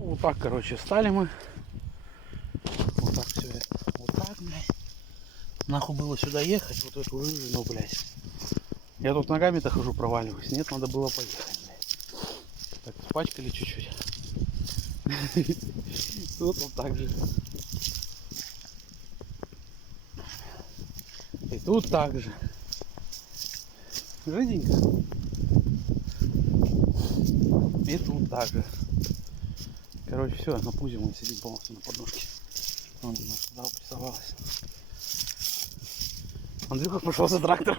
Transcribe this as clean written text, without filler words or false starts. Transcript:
Вот так, короче, стали мы. Вот так все. Вот так, блядь. Нахуй было сюда ехать, вот эту рыжину, блядь. Я тут ногами-то хожу, проваливаюсь. Нет, надо было поехать, блядь. Так, спачкали чуть-чуть. Тут вот так же. И тут так же. Жиденько. И тут так же. Короче, все, на пузе мы сидим полностью на подножке. Он у нас туда прессовалась. Андрюха пошел за трактор.